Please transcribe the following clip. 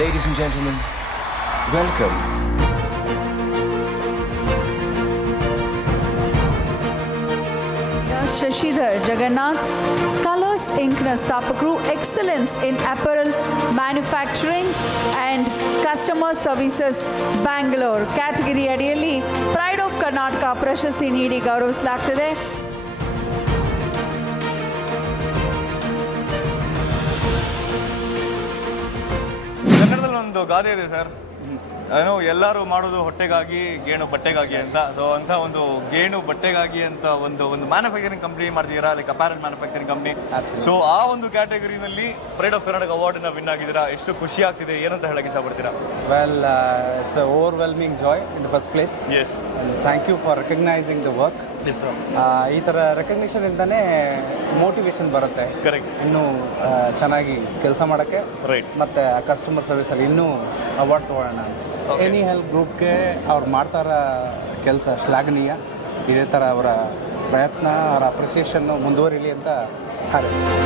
Ladies and gentlemen, welcome. Shashidhar Jagannath, Colors ಇಂಕ್ನ ಸ್ಥಾಪಕರು, excellence in apparel manufacturing and customer services Bangalore category ಅಡಿಯಲ್ಲಿ pride of Karnataka ಪ್ರಶಸ್ತಿ ನೀಡಿ ಗೌರವಿಸಲಾಗ್ತದೆ. ಕನ್ನಡದಲ್ಲಿ ಒಂದು ಗಾದೆ ಇದೆ ಸರ್, ಏನೋ ಎಲ್ಲರೂ ಮಾಡೋದು ಹೊಟ್ಟೆಗಾಗಿ ಗೇಣು ಬಟ್ಟೆಗಾಗಿ ಅಂತ. ಸೊ ಅಂತ ಒಂದು ಗೇಣು ಬಟ್ಟೆಗಾಗಿ ಅಂತ ಒಂದು ಮ್ಯಾನುಫ್ಯಾಕ್ಚರಿಂಗ್ ಕಂಪ್ನಿ ಮಾಡ್ತಿದ್ದೀರಾ, ಲೈಕ್ ಅಪ್ಯಾರಲ್ ಮ್ಯಾನುಫ್ಯಾಕ್ಚರಿಂಗ್ ಕಂಪ್ನಿ. ಸೊ ಆ ಒಂದು ಕ್ಯಾಟಗರಿನಲ್ಲಿ ಪ್ರೈಡ್ ಆಫ್ ಕರ್ನಾಟಕ ಅವಾರ್ಡನ್ನ ವಿನ್ ಆಗಿದ್ದೀರಾ. ಎಷ್ಟು ಖುಷಿ ಆಗ್ತಿದೆ, ಏನಂತ ಹೇಳಕ್ಕೆ ಇಷ್ಟಪಡ್ತೀರಾ? Well, it's an overwhelming joy in the first place. Yes. And thank you for recognizing the work. Yes, sir. ಈ ಥರ ರೆಕಗ್ನಿಷನ್ ಇಂದಾನೆ ಮೋಟಿವೇಶನ್ ಬರುತ್ತೆ, Correct. ಇನ್ನೂ ಚೆನ್ನಾಗಿ ಕೆಲಸ ಮಾಡೋಕ್ಕೆ, Right. ಮತ್ತು ಕಸ್ಟಮರ್ ಸರ್ವಿಸಲ್ಲಿ ಇನ್ನೂ ಅವಾರ್ಡ್ ತೊಗೊಳ್ಳೋಣ ಅಂತ. Okay. ಎನಿ ಹೆಲ್ಪ್ ಗ್ರೂಪ್ಗೆ ಅವ್ರು ಮಾಡ್ತಾರ ಕೆಲಸ ಶ್ಲಾಘನೀಯ. ಇದೇ ಥರ ಅವರ ಪ್ರಯತ್ನ, ಅವರ ಅಪ್ರಿಸಿಯೇಷನ್ನು ಮುಂದುವರಿಲಿ ಅಂತ ಹಾರೈಸ್ತೀನಿ.